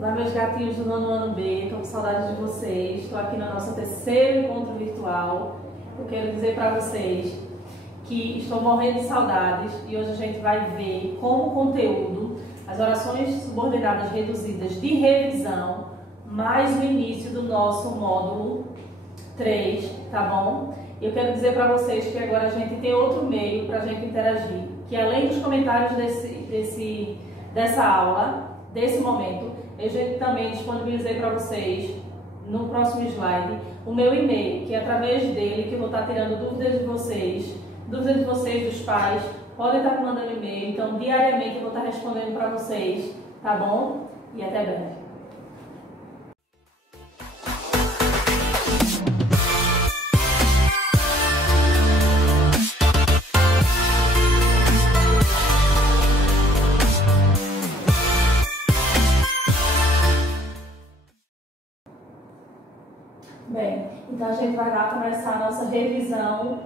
Olá, meus gatinhos do nono ano B, estou com saudade de vocês. Estou aqui no nosso terceiro encontro virtual. Eu quero dizer para vocês que estou morrendo de saudades e hoje a gente vai ver como conteúdo as orações subordinadas reduzidas de revisão, mais o início do nosso módulo 3, tá bom? Eu quero dizer para vocês que agora a gente tem outro meio para a gente interagir, que além dos comentários dessa aula, desse momento, eu também disponibilizei para vocês, no próximo slide, o meu e-mail, que é através dele que eu vou estar tirando dúvidas de vocês, dos pais, podem estar mandando e-mail, então diariamente eu vou estar respondendo para vocês, tá bom? E até breve. Bem, então a gente vai lá começar a nossa revisão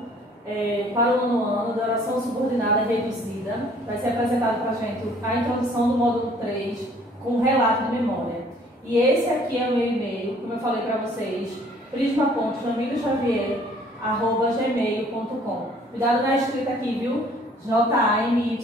para o nono ano da oração subordinada reduzida. Vai ser apresentado para a gente a introdução do módulo 3 com um relato de memória. E esse aqui é o meu e-mail, como eu falei para vocês, prisma.jamilioxavier@gmail.com. Cuidado na escrita aqui, viu? Jamyli.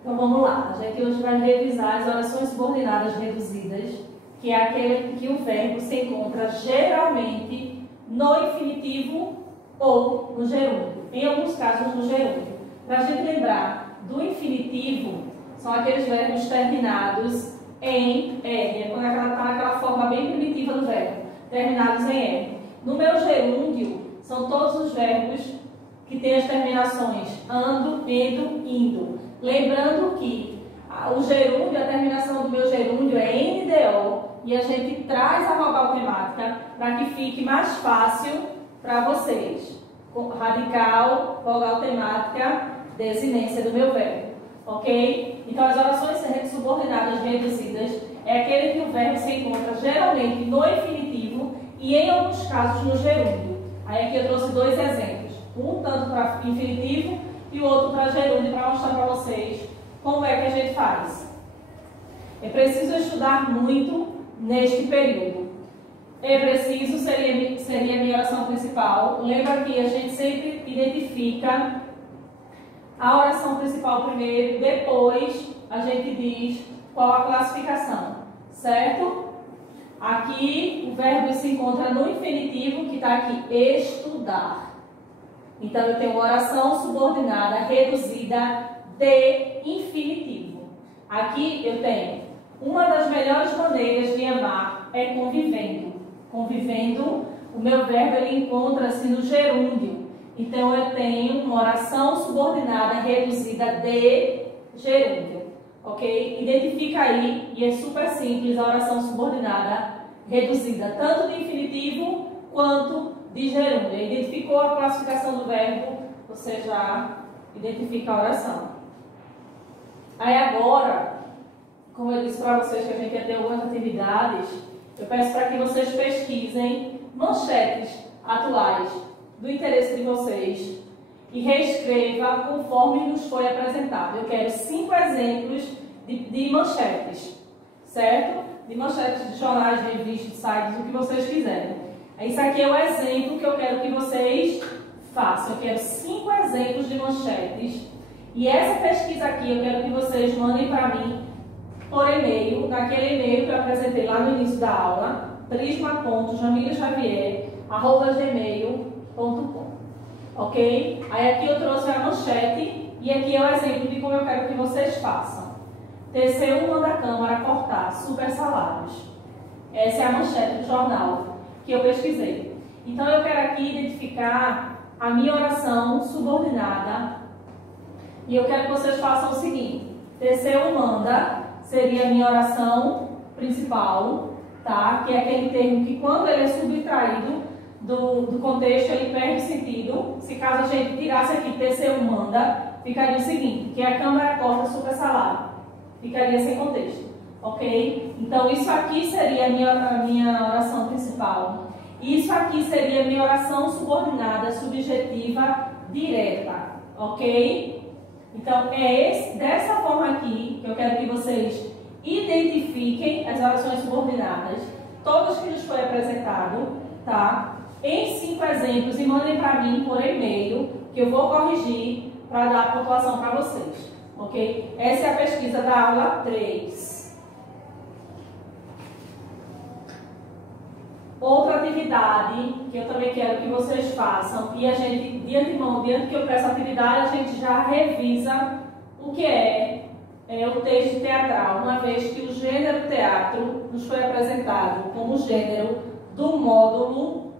Então vamos lá, a gente hoje vai revisar as orações subordinadas reduzidas, que é aquele que o verbo se encontra geralmente no infinitivo ou no gerúndio, em alguns casos no gerúndio. Para a gente lembrar do infinitivo, são aqueles verbos terminados em R, quando está naquela forma bem primitiva do verbo, terminados em R. No meu gerúndio, são todos os verbos que têm as terminações ando, indo, indo. Lembrando que o gerúndio, a terminação do meu gerúndio é NDO, e a gente traz a vogal temática para que fique mais fácil para vocês. Radical, vogal temática, desinência do meu verbo. Ok? Então, as orações subordinadas reduzidas é aquele que o verbo se encontra geralmente no infinitivo e, em alguns casos, no gerúndio. Aí aqui eu trouxe dois exemplos. Um tanto para infinitivo e o outro para gerúndio, para mostrar para vocês como é que a gente faz. É preciso estudar muito neste período. É preciso, seria a minha oração principal. Lembra que a gente sempre identifica a oração principal primeiro, depois a gente diz qual a classificação, certo? Aqui o verbo se encontra no infinitivo, que está aqui, estudar. Então eu tenho uma oração subordinada reduzida de infinitivo. Aqui eu tenho: uma das melhores maneiras de amar é convivendo. Convivendo, o meu verbo ele encontra-se no gerúndio. Então eu tenho uma oração subordinada reduzida de gerúndio. Ok? Identifica aí, e é super simples a oração subordinada reduzida, tanto de infinitivo quanto de gerúndio. Identificou a classificação do verbo, você já identifica a oração. Aí agora, como eu disse para vocês que a gente ia ter algumas atividades, eu peço para que vocês pesquisem manchetes atuais do interesse de vocês e reescreva conforme nos foi apresentado. Eu quero 5 exemplos de manchetes, certo? De manchetes de jornais, revistas, sites, o que vocês quiserem. Isso aqui é o exemplo que eu quero que vocês façam. Eu quero 5 exemplos de manchetes e essa pesquisa aqui eu quero que vocês mandem para mim por e-mail, naquele e-mail que eu apresentei lá no início da aula, prisma.jamilioxavier@gmail.com. Ok? Aí aqui eu trouxe a manchete e aqui é o exemplo de como eu quero que vocês façam. TCU manda a Câmara cortar super salários. Essa é a manchete do jornal que eu pesquisei. Então eu quero aqui identificar a minha oração subordinada e eu quero que vocês façam o seguinte: TCU manda seria a minha oração principal, tá? Que é aquele termo que, quando ele é subtraído do contexto, ele perde sentido. Se caso a gente tirasse aqui TCU manda, ficaria o seguinte, que a Câmara corta super salário. Ficaria sem contexto, ok? Então, isso aqui seria a minha oração principal. Isso aqui seria a minha oração subordinada, subjetiva, direta, ok? Então, é dessa forma aqui que eu quero que vocês orações subordinadas, todas que nos foi apresentado, tá? Em 5 exemplos e mandem para mim por e-mail, que eu vou corrigir para dar a pontuação para vocês, ok? Essa é a pesquisa da aula 3. Outra atividade que eu também quero que vocês façam, e a gente, de antemão, diante que eu peço a atividade, a gente já revisa o que é o texto teatral, uma vez que o gênero teatro nos foi apresentado como gênero do módulo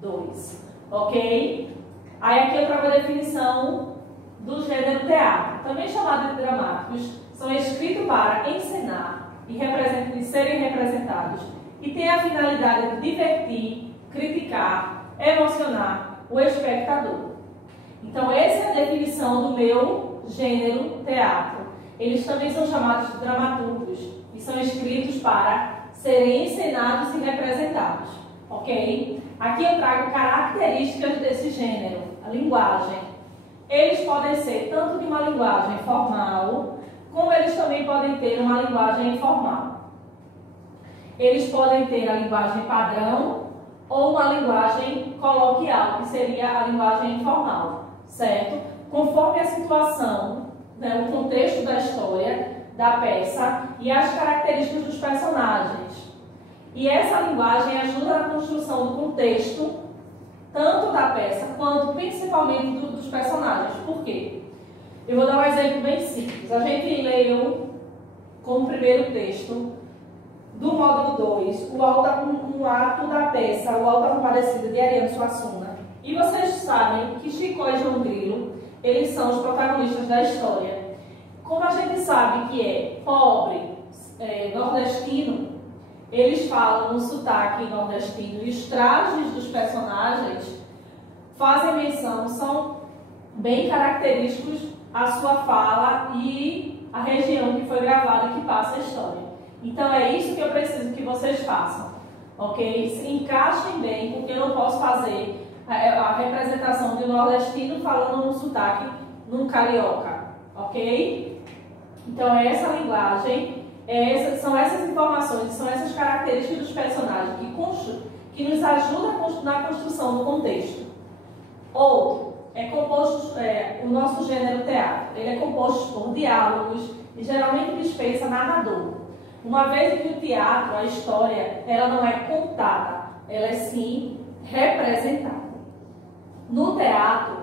2, ok? Aí aqui eu trago a definição do gênero teatro, também chamado de dramáticos, são escritos para ensinar e serem representados, e tem a finalidade de divertir, criticar, emocionar o espectador. Então essa é a definição do meu gênero teatro. Eles também são chamados de dramaturgos e são escritos para serem ensinados e representados, ok? Aqui eu trago características desse gênero, a linguagem. Eles podem ser tanto de uma linguagem formal, como eles também podem ter uma linguagem informal. Eles podem ter a linguagem padrão ou uma linguagem coloquial, que seria a linguagem informal, certo? Conforme a situação, né, o contexto da história, da peça e as características dos personagens. E essa linguagem ajuda na construção do contexto, tanto da peça quanto principalmente dos personagens. Por quê? Eu vou dar um exemplo bem simples. A gente leu como primeiro texto do módulo 2, um ato da peça, o Alta Compadecida de Ariano Suassuna. E vocês sabem que Chicó e João Grilo, eles são os protagonistas da história. Como a gente sabe que é pobre, nordestino, eles falam no sotaque nordestino e os trajes dos personagens fazem menção, são bem característicos à sua fala e à região que foi gravada que passa a história. Então é isso que eu preciso que vocês façam, ok? Se encaixem bem, porque eu não posso fazer a representação de um nordestino falando num sotaque num carioca, ok? Então é essa linguagem, são essas informações, são essas características dos personagens que nos ajudam na construção do contexto. Outro, o nosso gênero teatro, ele é composto por diálogos e geralmente dispensa narrador. Uma vez que o teatro, a história, ela não é contada, ela é sim representada. No teatro,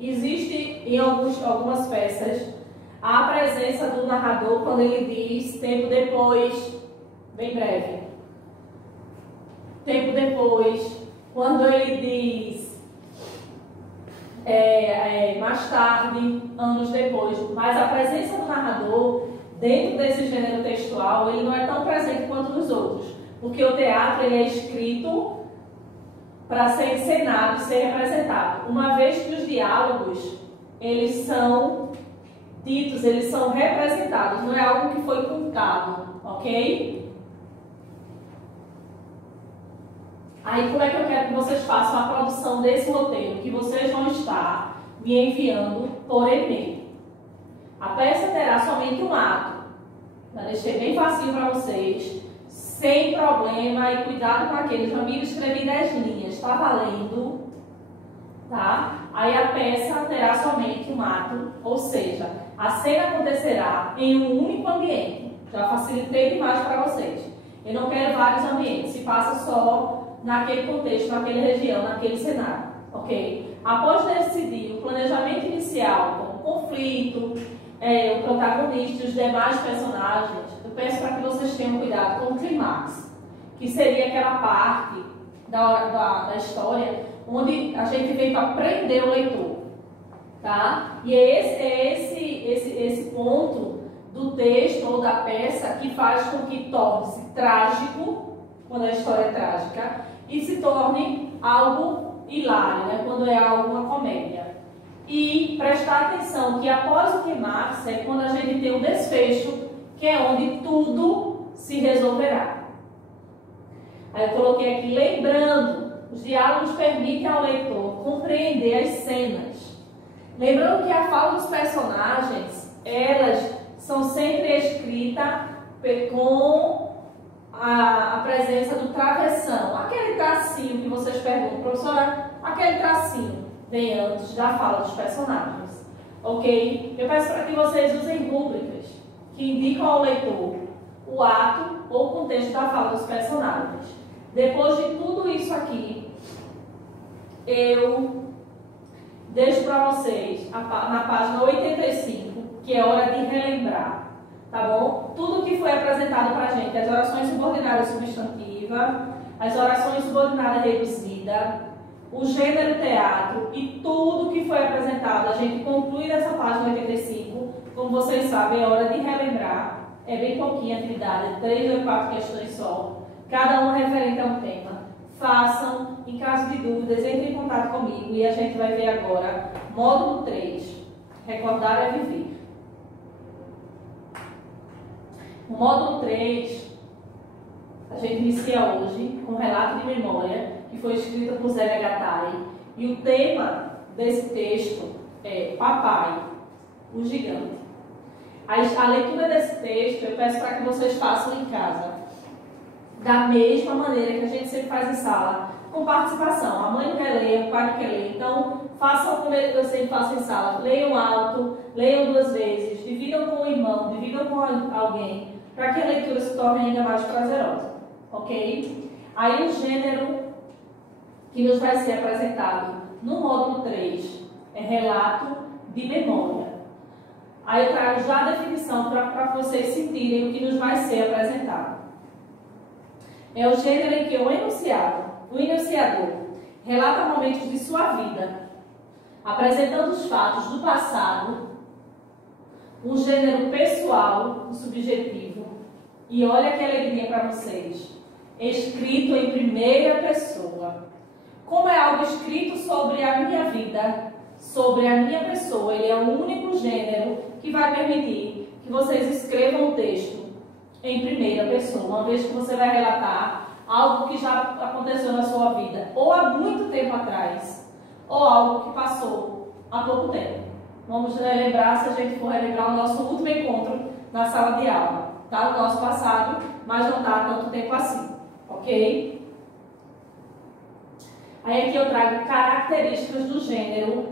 existe em algumas peças a presença do narrador quando ele diz tempo depois, bem breve. Tempo depois, quando ele diz mais tarde, anos depois. Mas a presença do narrador dentro desse gênero textual, ele não é tão presente quanto nos outros, porque o teatro ele é escrito para ser encenado, ser representado. Uma vez que os diálogos, eles são ditos, eles são representados, não é algo que foi contado, ok? Aí como é que eu quero que vocês façam a produção desse roteiro, que vocês vão estar me enviando por e-mail. A peça terá somente um ato. Eu deixei bem facinho para vocês, sem problema, e cuidado com aqueles. Amigos, escrevi 10 linhas, está valendo, tá? Aí a peça terá somente um ato, ou seja, a cena acontecerá em um único ambiente. Já facilitei demais para vocês. Eu não quero vários ambientes, se passa só naquele contexto, naquela região, naquele cenário, ok? Após decidir o planejamento inicial, com o conflito, o protagonista e os demais personagens, eu peço para que vocês tenham cuidado com o clímax, que seria aquela parte da história onde a gente vem para prender o leitor, tá? E é esse ponto do texto ou da peça que faz com que torne-se trágico, quando a história é trágica, e se torne algo hilário, né? Quando é alguma comédia. E prestar atenção que após o clímax é quando a gente tem o desfecho, que é onde tudo se resolverá. Aí eu coloquei aqui, lembrando, os diálogos permitem ao leitor compreender as cenas. Lembrando que a fala dos personagens, elas são sempre escritas com a presença do travessão, aquele tracinho que vocês perguntam, professora, aquele tracinho vem antes da fala dos personagens, ok? Eu peço para que vocês usem rúbricas que indicam ao leitor o ato ou o contexto da fala dos personagens. Depois de tudo isso aqui, eu deixo para vocês na página 85, que é hora de relembrar, tá bom? Tudo que foi apresentado para a gente, as orações subordinadas substantiva, as orações subordinadas reduzida, o gênero teatro e tudo que foi apresentado, a gente conclui nessa página 85. Como vocês sabem, é hora de relembrar. É bem pouquinha atividade, 3 ou 4 questões só, cada uma referente a um tema. Façam, em caso de dúvidas, entrem em contato comigo e a gente vai ver agora módulo 3, recordar é viver. O módulo 3, a gente inicia hoje com um relato de memória que foi escrito por Zélia Gattai, e o tema desse texto é Papai, o Gigante. A leitura desse texto eu peço para que vocês façam em casa, da mesma maneira que a gente sempre faz em sala, com participação. A mãe não quer ler, o pai não quer ler, então façam como eu sempre faço em sala. Leiam alto, leiam 2 vezes, dividam com o irmão, dividam com alguém, para que a leitura se torne ainda mais prazerosa, ok? Aí o gênero que nos vai ser apresentado no módulo 3 é relato de memória. Aí eu trago já a definição para vocês sentirem o que nos vai ser apresentado. É o gênero em que o enunciador, relata momentos de sua vida, apresentando os fatos do passado, um gênero pessoal, subjetivo, e olha que alegria para vocês, escrito em primeira pessoa. Como é algo escrito sobre a minha vida, sobre a minha pessoa, ele é o único gênero que vai permitir que vocês escrevam o texto em primeira pessoa, uma vez que você vai relatar algo que já aconteceu na sua vida, ou há muito tempo atrás, ou algo que passou há pouco tempo. Vamos lembrar, se a gente for relembrar o nosso último encontro na sala de aula, tá? O nosso passado, mas não está há tanto tempo assim, ok? Aí aqui eu trago características do gênero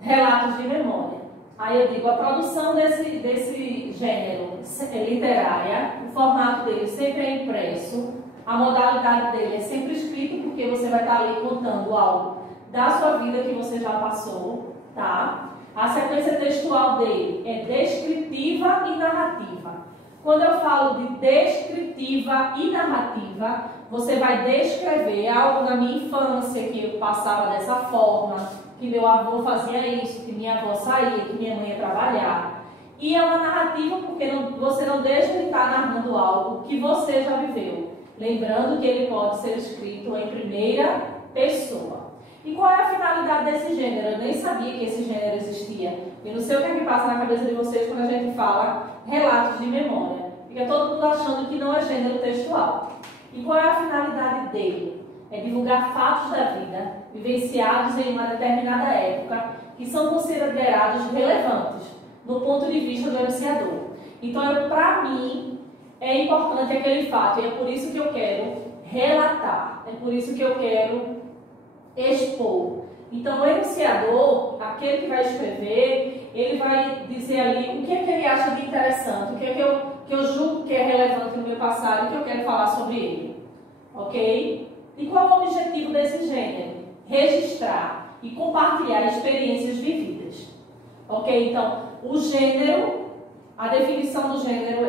relatos de memória. Aí eu digo, a produção desse gênero literária, o formato dele sempre é impresso, a modalidade dele é sempre escrito, porque você vai estar ali contando algo da sua vida que você já passou, tá? A sequência textual dele é descritiva e narrativa. Quando eu falo de descritiva e narrativa, você vai descrever algo da minha infância, que eu passava dessa forma, que meu avô fazia isso, que minha avó saía, que minha mãe ia trabalhar. E é uma narrativa porque você não deixa de estar narrando algo que você já viveu. Lembrando que ele pode ser escrito em primeira pessoa. E qual é a finalidade desse gênero? Eu nem sabia que esse gênero existia. Eu não sei o que é que passa na cabeça de vocês quando a gente fala relatos de memória. Fica todo mundo achando que não é gênero textual. E qual é a finalidade dele? É divulgar fatos da vida, vivenciados em uma determinada época, que são considerados relevantes do ponto de vista do enunciador. Então, para mim, é importante aquele fato, e é por isso que eu quero relatar, é por isso que eu quero expor. Então, o enunciador, aquele que vai escrever, ele vai dizer ali o que é que ele acha de interessante, o que é que eu julgo que é relevante no meu passado e que eu quero falar sobre ele. Ok? E qual é o objetivo desse gênero? Registrar e compartilhar experiências vividas. Ok? Então, o gênero, a definição do gênero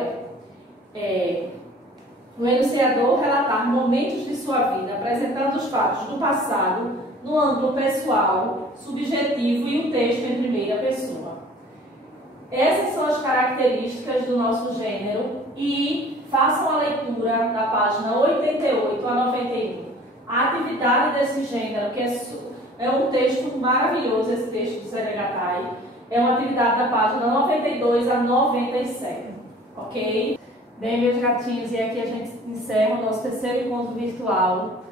é o enunciador relatar momentos de sua vida, apresentando os fatos do passado no âmbito pessoal, subjetivo e o texto em primeira pessoa. Essas são as características do nosso gênero e façam a leitura da página 88 a 91. A atividade desse gênero, que é um texto maravilhoso, esse texto de Zélia Gattai, é uma atividade da página 92 a 97, ok? Bem, meus gatinhos, e aqui a gente encerra o nosso terceiro encontro virtual.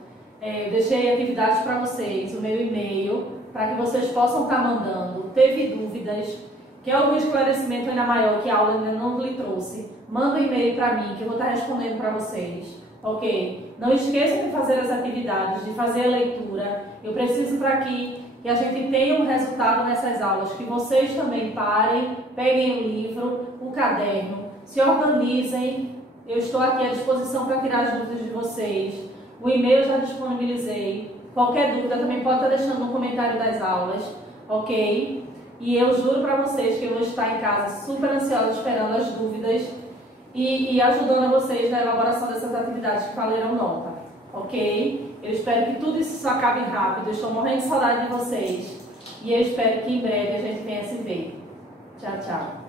Eu deixei atividades para vocês, o meu e-mail, para que vocês possam estar mandando. Teve dúvidas, quer algum esclarecimento ainda maior que a aula ainda não lhe trouxe, manda um e-mail para mim que eu vou estar respondendo para vocês, ok? Não esqueçam de fazer as atividades, de fazer a leitura. Eu preciso para que a gente tenha um resultado nessas aulas, que vocês também parem, peguem o livro, o caderno, se organizem. Eu estou aqui à disposição para tirar as dúvidas de vocês. O e-mail eu já disponibilizei. Qualquer dúvida também pode estar deixando no comentário das aulas, ok? E eu juro para vocês que eu vou estar em casa super ansiosa esperando as dúvidas e ajudando a vocês na elaboração dessas atividades que valeram nota, ok? Eu espero que tudo isso acabe rápido. Eu estou morrendo de saudade de vocês e eu espero que em breve a gente venha se ver. Tchau, tchau.